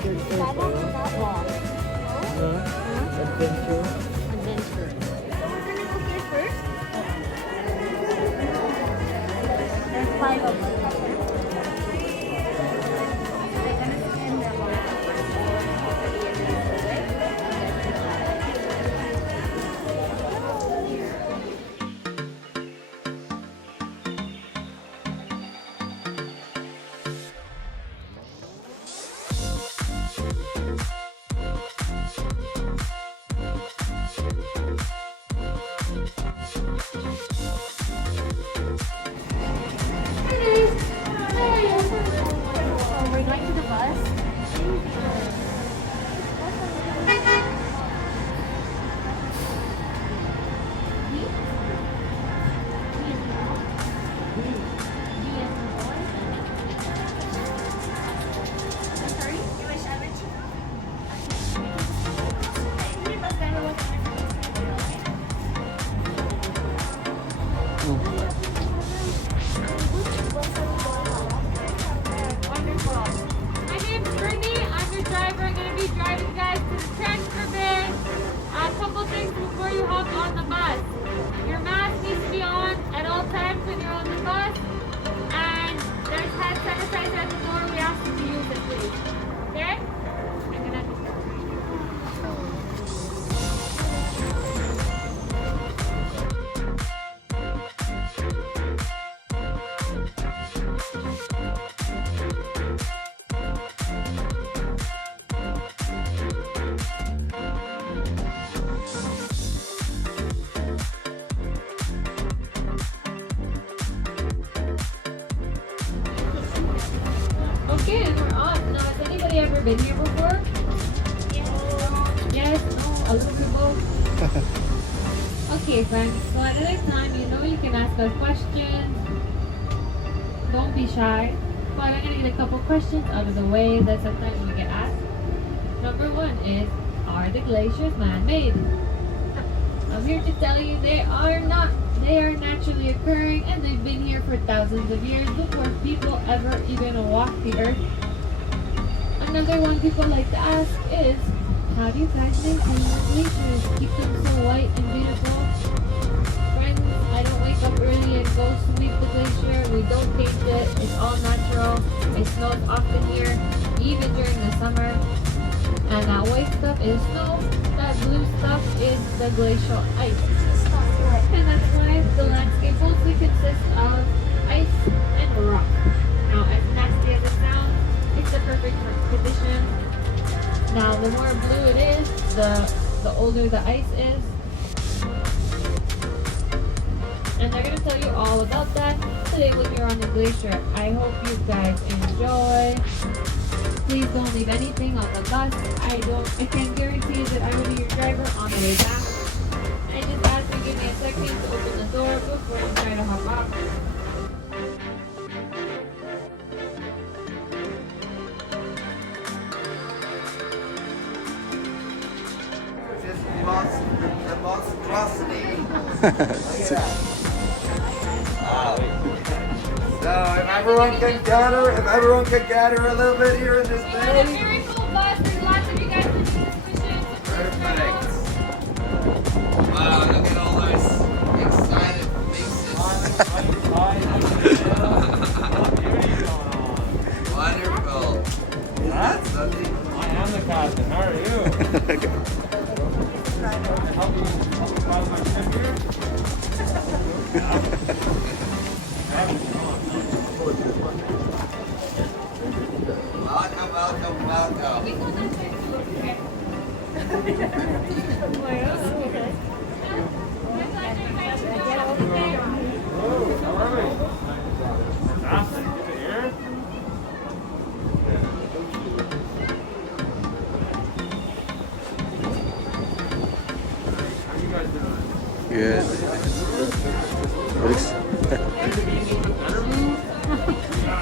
That one is not long. Adventure. Adventure. So we're gonna go here first. There's 5 of them. They're gonna spin their we're going to the bus. Wonderful. My name's Brittany. I'm your driver. I'm going to be driving you guys to the transfer bin. A couple things before you hop on the bus. Your mask needs to be on at all times when you're on the bus. And there's hand sanitizer at the door. We ask you to use it, please. Okay? I'm going to Okay, and we're off. Now, has anybody ever been here before? Yes? No? A little bit both? Okay, friends. So at any time, you can ask us questions. Don't be shy. But I'm going to get a couple questions out of the way that sometimes we get asked. Number 1 is, are the glaciers man-made? I'm here to tell you they are not. They are naturally occurring and they've been here for thousands of years before people ever even walked the earth. Another one people like to ask is, how do you guys maintain the glaciers? Keep them so white and beautiful? Friends, I don't wake up early and go sweep the glacier. We don't paint it. It's all natural. It snows often here, even during the summer. And that white stuff is snow. That blue stuff is the glacial ice. And that's why the landscape mostly consists of ice and rock. Now, as nasty as it sounds, it's the perfect condition. Now, the more blue it is, the older the ice is. And they're going to tell you all about that today when you're on the glacier. I hope you guys enjoy. Please don't leave anything on the bus. I can guarantee that I will be your driver on the way back. I just ask you to give me a second to open the door before you try to hop off. The monstrosity. Look at that. So if everyone can gather a little bit here in this We got a thing. very cool bus. There's lots of you guys who need this Perfect. Wow, look at all those excited faces. Wonderful. Isn't that something? I am the captain. How are you? Help you pass my trip here? Welcome. We go this way too, okay? Oh, how are we? Fantastic. Good to hear. How are you guys doing? Good. Looks.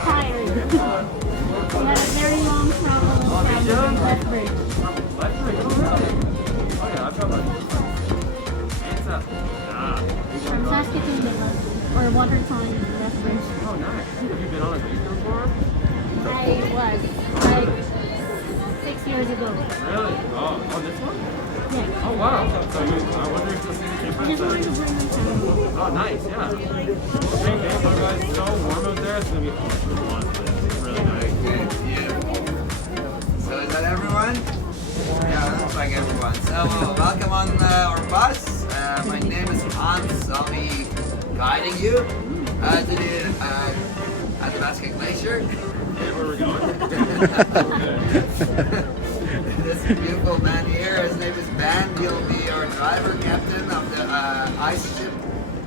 Tired. We had a very long travel from Lethbridge. Lethbridge? Oh, really? Oh, yeah, I've got like. Hands up. Ah. From Saskatoon to Lethbridge. Or Watertown to Lethbridge. Oh, nice. Have you been on a glacier before? I was like 6 years ago. Really? Oh, this one? Yeah. Oh, wow. So I wonder if this is cheaper. I just wanted to bring them some. Oh, nice, yeah. Great day, guys. It's so warm out there. It's going to be fun. It's really nice. Good, beautiful. So is that everyone? Yeah, that looks like everyone. So welcome on our bus. My name is Hans. I'll be guiding you to the Athabasca Glacier. Hey, where are we going? This beautiful man here, his name is Ben. He'll be our driver, captain of the ice ship.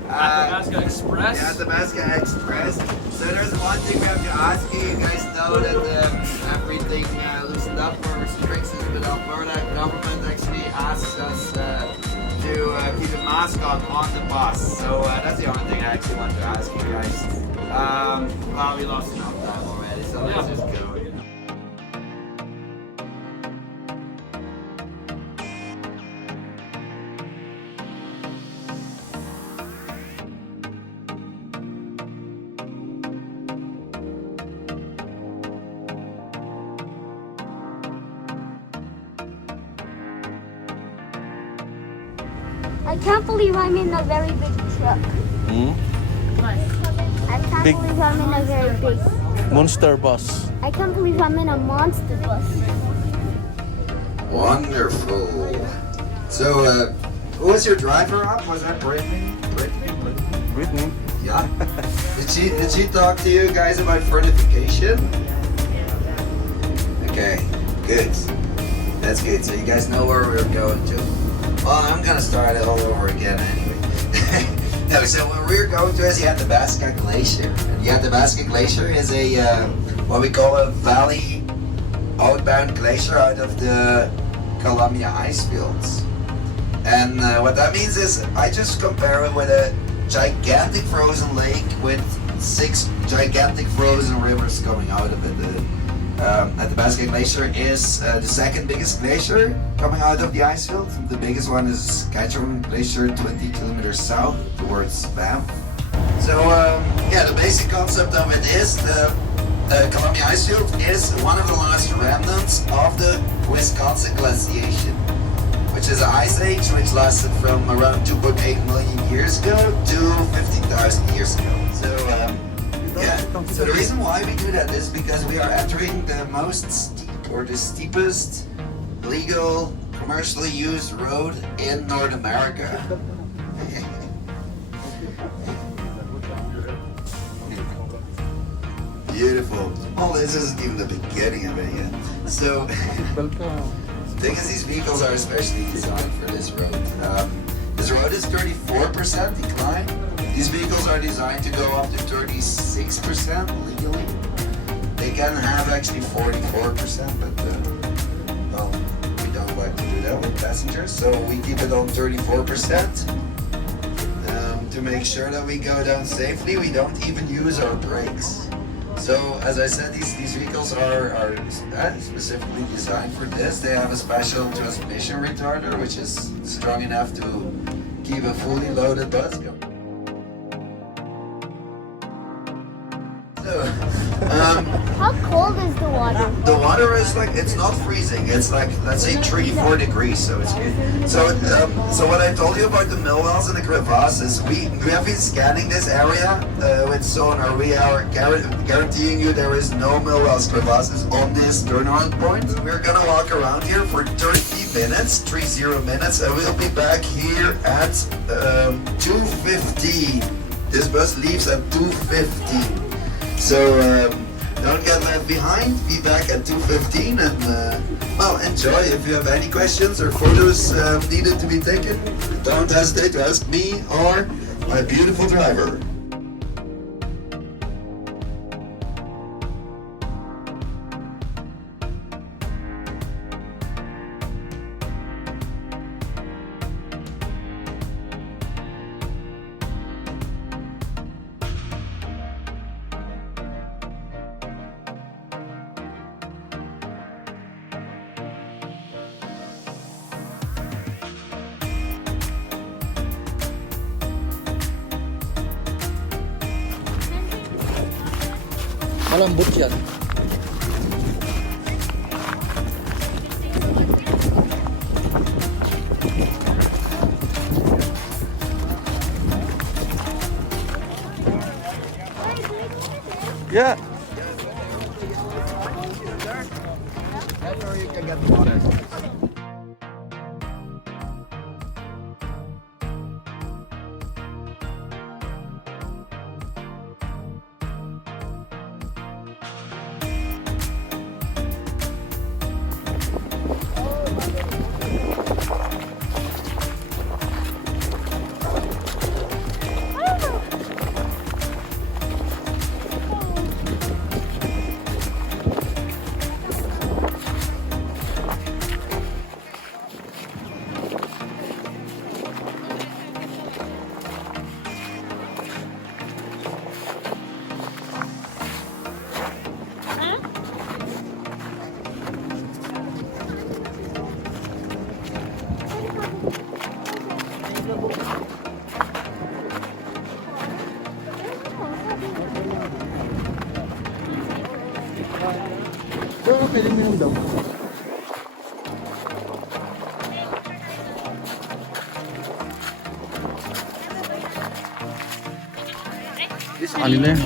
Athabasca Express. Yeah, Athabasca Express. So there's one thing we have to ask you. You guys know that everything loosened up for restrictions, but Alberta government actually asks us to keep a mask on the bus. So that's the only thing I actually want to ask you guys. Well, we lost enough time already, so let's just go. I can't believe I'm in a very big truck. I can't Big- believe I'm in a very big. Monster bus. I can't believe I'm in a monster bus. Wonderful. So, who was your driver, Rob? Was that Brittany? Whitney. Yeah. Did she talk to you guys about fortification? Okay, good. That's good. So you guys know where we're going to. Well, I'm gonna start it all over again anyway. No, so where we're going to is the Athabasca Glacier. And the Athabasca Glacier is a what we call a valley outbound glacier out of the Columbia Icefields. And what that means is I just compare it with a gigantic frozen lake with 6 gigantic frozen rivers coming out of it. Athabasca Glacier is the second biggest glacier coming out of the icefield. The biggest one is Saskatchewan Glacier, 20 kilometers south towards Banff. So yeah, the basic concept of it is the Columbia Icefield is one of the last remnants of the Wisconsin glaciation, which is an ice age which lasted from around 2.8 million years ago to 15,000 years ago. So yeah, so the reason why we do that is because we are entering the most steep or the steepest legal commercially used road in North America. Beautiful. Well, this isn't even the beginning of it yet. So, because these vehicles are especially designed for this road. This road is 34% decline. These vehicles are designed to go up to 36% legally. They can have actually 44%, but well, we don't like to do that with passengers, so we keep it on 34%. To make sure that we go down safely, we don't even use our brakes. So, as I said, these vehicles are specifically designed for this. They have a special transmission retarder, which is strong enough to keep a fully loaded bus going. So, How cold is the water? the water is like, it's not freezing. It's like, let's say 3-4 degrees, so it's good. So, so what I told you about the millwells and the crevasses, we have been scanning this area with sonar. We are guaranteeing you there is no millwells, crevasses on this turnaround point. We're gonna walk around here for 30 minutes, 30 minutes, and we'll be back here at 2:15. This bus leaves at 2:15. So don't get left behind. Be back at 2:15 and well, enjoy. If you have any questions or photos needed to be taken, don't hesitate to ask me or my beautiful driver. Malambot yan. Yeah. That's where you can get water. Pero pwedeng minum daw. Ano na yan?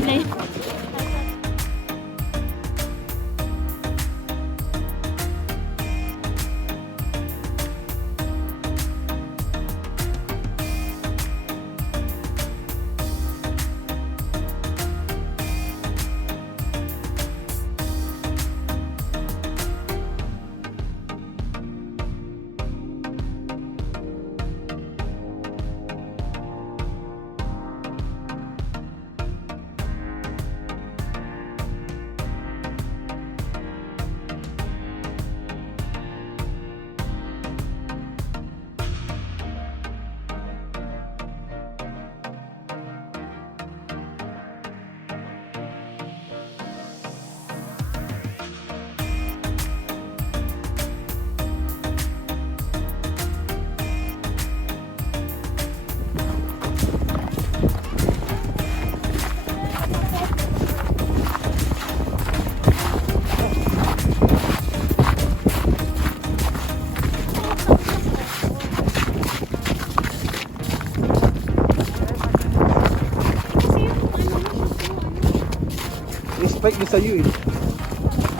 Respect din sa'yo eh.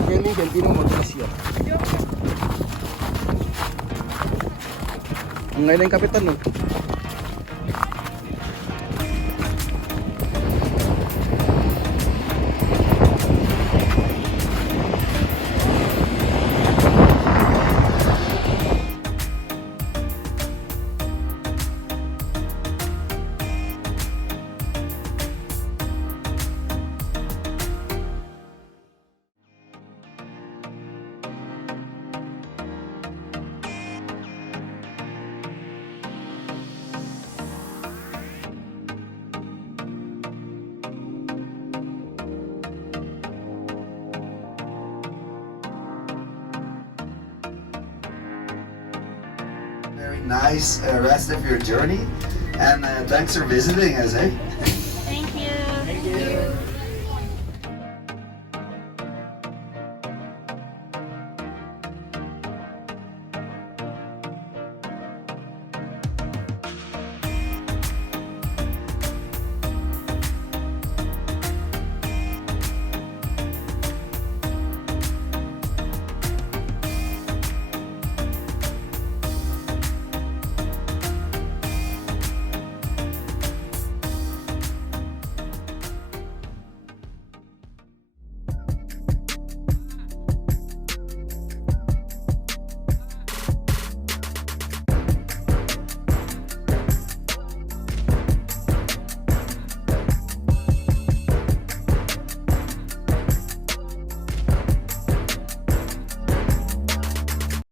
Kaya legal, di mo mag-glacier. Ang ngayon yung kapitan no? Very nice rest of your journey, and thanks for visiting us, eh?